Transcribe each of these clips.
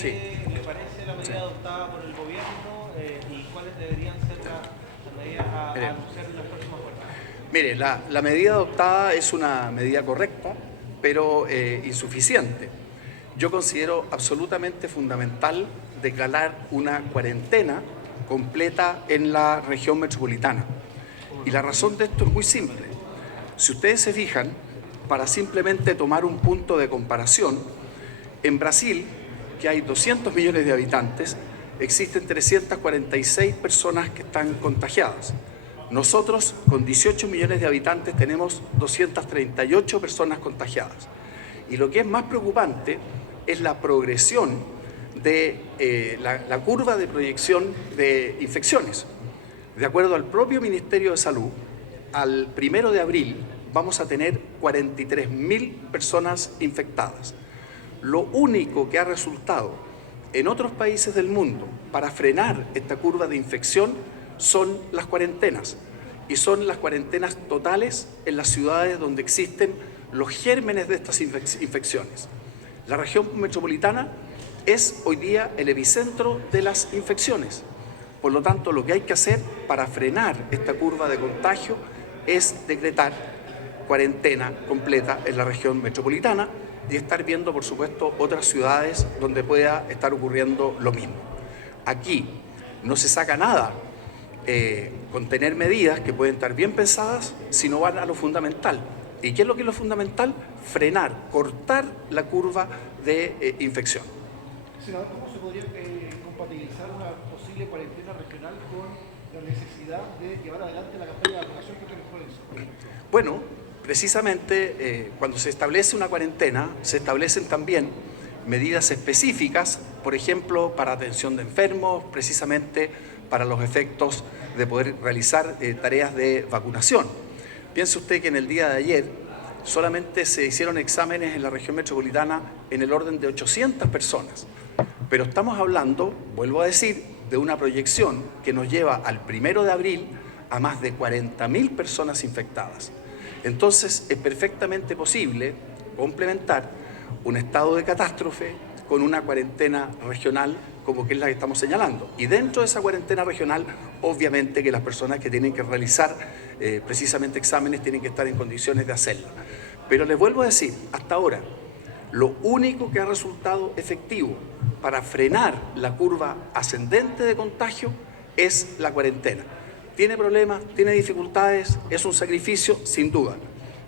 Sí, le parece la sí. medida adoptada por el gobierno y cuáles deberían ser las medidas a Mire, anunciar en las próximas horas? mire, la medida adoptada es una medida correcta, pero insuficiente. Yo considero absolutamente fundamental declarar una cuarentena completa en la región metropolitana. Y la razón de esto es muy simple. Si ustedes se fijan, para simplemente tomar un punto de comparación, en Brasil, que hay 200 millones de habitantes, existen 346 personas que están contagiadas. Nosotros, con 18 millones de habitantes, tenemos 238 personas contagiadas. Y lo que es más preocupante es la progresión de la curva de proyección de infecciones. De acuerdo al propio Ministerio de Salud, al 1 de abril vamos a tener 43.000 personas infectadas. Lo único que ha resultado en otros países del mundo para frenar esta curva de infección son las cuarentenas. Y son las cuarentenas totales en las ciudades donde existen los gérmenes de estas infecciones. La región metropolitana es hoy día el epicentro de las infecciones. Por lo tanto, lo que hay que hacer para frenar esta curva de contagio es decretar cuarentena completa en la región metropolitana y estar viendo, por supuesto, otras ciudades donde pueda estar ocurriendo lo mismo. Aquí no se saca nada con tener medidas que pueden estar bien pensadas si no van a lo fundamental. ¿Y qué es lo que es lo fundamental? Frenar, cortar la curva de infección. Senador, ¿cómo se podría compatibilizar una posible cuarentena regional con la necesidad de llevar adelante la campaña de vacunación contra la influenza? Bueno, precisamente cuando se establece una cuarentena, se establecen también medidas específicas, por ejemplo, para atención de enfermos, precisamente para los efectos de poder realizar tareas de vacunación. Piense usted que en el día de ayer solamente se hicieron exámenes en la región metropolitana en el orden de 800 personas. Pero estamos hablando, vuelvo a decir, de una proyección que nos lleva al 1 de abril a más de 40.000 personas infectadas. Entonces es perfectamente posible complementar un estado de catástrofe con una cuarentena regional como que es la que estamos señalando. Y dentro de esa cuarentena regional, obviamente que las personas que tienen que realizar precisamente exámenes tienen que estar en condiciones de hacerlo. Pero les vuelvo a decir, hasta ahora, lo único que ha resultado efectivo para frenar la curva ascendente de contagio es la cuarentena. ¿Tiene problemas? ¿Tiene dificultades? ¿Es un sacrificio? Sin duda.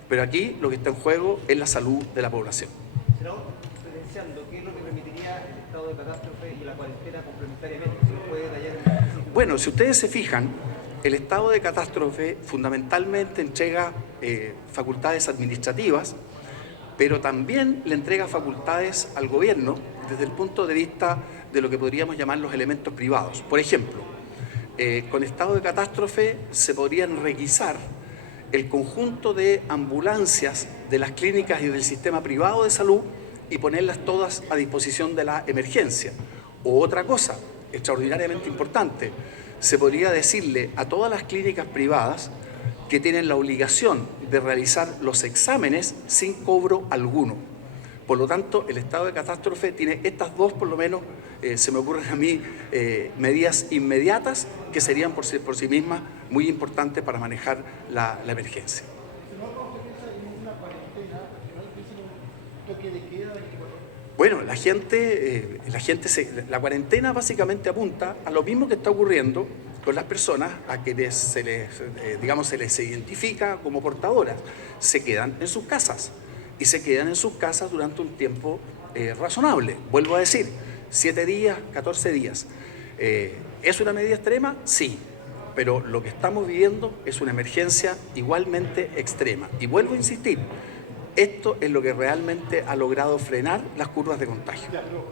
Pero aquí lo que está en juego es la salud de la población. Senador, diferenciando, ¿qué es lo que permitiría el estado de catástrofe y la cuarentena complementariamente? Si nos puede detallar en específico. Bueno, si ustedes se fijan, el estado de catástrofe fundamentalmente entrega facultades administrativas, pero también le entrega facultades al gobierno desde el punto de vista de lo que podríamos llamar los elementos privados. Por ejemplo, con estado de catástrofe se podrían requisar el conjunto de ambulancias de las clínicas y del sistema privado de salud y ponerlas todas a disposición de la emergencia. O otra cosa, extraordinariamente importante, se podría decirle a todas las clínicas privadas que tienen la obligación de realizar los exámenes sin cobro alguno. Por lo tanto, el estado de catástrofe tiene estas dos, por lo menos, se me ocurren a mí, medidas inmediatas que serían por sí mismas muy importantes para manejar la emergencia. Senador, ¿cómo usted piensa en una cuarentena regional? ¿Piensa en un toque de queda 24 horas? Bueno, la cuarentena básicamente apunta a lo mismo que está ocurriendo con las personas a quienes se les identifica como portadoras. Se quedan en sus casas y se quedan en sus casas durante un tiempo razonable. Vuelvo a decir, 7 días, 14 días. ¿Es una medida extrema? Sí, pero lo que estamos viviendo es una emergencia igualmente extrema. Y vuelvo a insistir, esto es lo que realmente ha logrado frenar las curvas de contagio. Ya, pero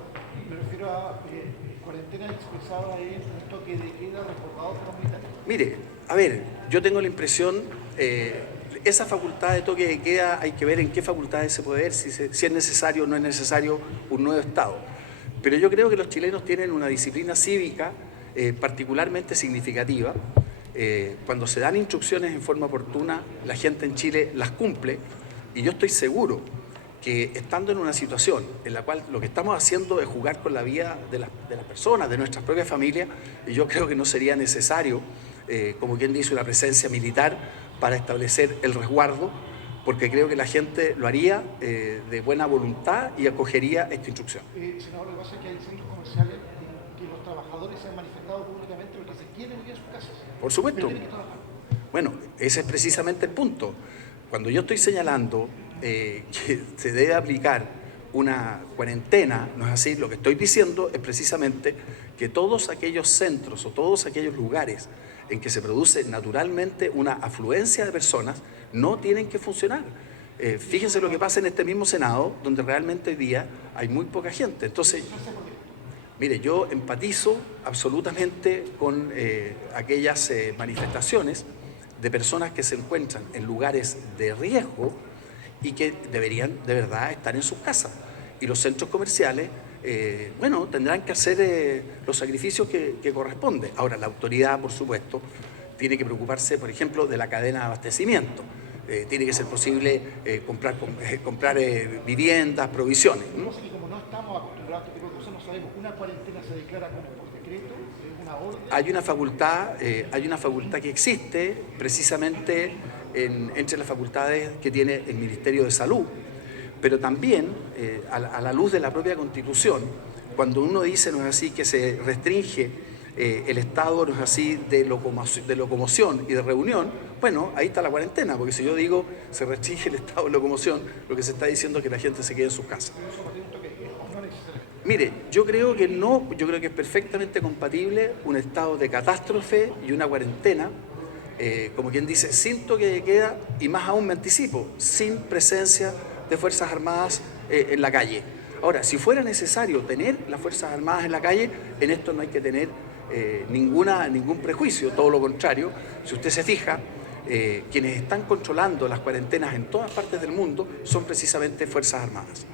me refiero a cuarentena expresada en un toque de queda recordado por los militares. Mire, a ver, yo tengo la impresión, esa facultad de toque de queda hay que ver en qué facultades se puede ver, si es necesario o no es necesario un nuevo Estado. Pero yo creo que los chilenos tienen una disciplina cívica particularmente significativa. Cuando se dan instrucciones en forma oportuna, la gente en Chile las cumple y yo estoy seguro que estando en una situación en la cual lo que estamos haciendo es jugar con la vida de las personas, de nuestras propias familias, y yo creo que no sería necesario, como quien dice, una presencia militar para establecer el resguardo, porque creo que la gente lo haría de buena voluntad y acogería esta instrucción. Senador, lo que pasa es que hay centros comerciales en que los trabajadores se han manifestado públicamente porque se quieren ir a sus casas. Por supuesto. Pero tienen que trabajar. Bueno, ese es precisamente el punto. Cuando yo estoy señalando que se debe aplicar una cuarentena, no es así, lo que estoy diciendo es precisamente que todos aquellos centros o todos aquellos lugares en que se produce naturalmente una afluencia de personas no tienen que funcionar. Fíjense lo que pasa en este mismo Senado, donde realmente hoy día hay muy poca gente. Entonces, mire, yo empatizo absolutamente con aquellas manifestaciones de personas que se encuentran en lugares de riesgo y que deberían de verdad estar en sus casas. Y los centros comerciales, bueno, tendrán que hacer los sacrificios que corresponden. Ahora, la autoridad, por supuesto, tiene que preocuparse, por ejemplo, de la cadena de abastecimiento. Tiene que ser posible comprar viviendas, provisiones. Lo que pasa es que como no estamos acostumbrados a este tipo de cosas, no sabemos, ¿una cuarentena se declara como por decreto? ¿Es una orden? Hay una facultad que existe precisamente entre las facultades que tiene el Ministerio de Salud, pero también a la luz de la propia Constitución, cuando uno dice, no es así, que se restringe el estado, no es así, de locomoción y de reunión, bueno, ahí está la cuarentena, porque si yo digo se restringe el estado de locomoción, lo que se está diciendo es que la gente se quede en sus casas. Mire, yo creo que no, yo creo que es perfectamente compatible un estado de catástrofe y una cuarentena, como quien dice, sin toque de queda y más aún me anticipo, sin presencia de Fuerzas Armadas en la calle. Ahora, si fuera necesario tener las Fuerzas Armadas en la calle, en esto no hay que tener ningún prejuicio, todo lo contrario. Si usted se fija, quienes están controlando las cuarentenas en todas partes del mundo son precisamente Fuerzas Armadas.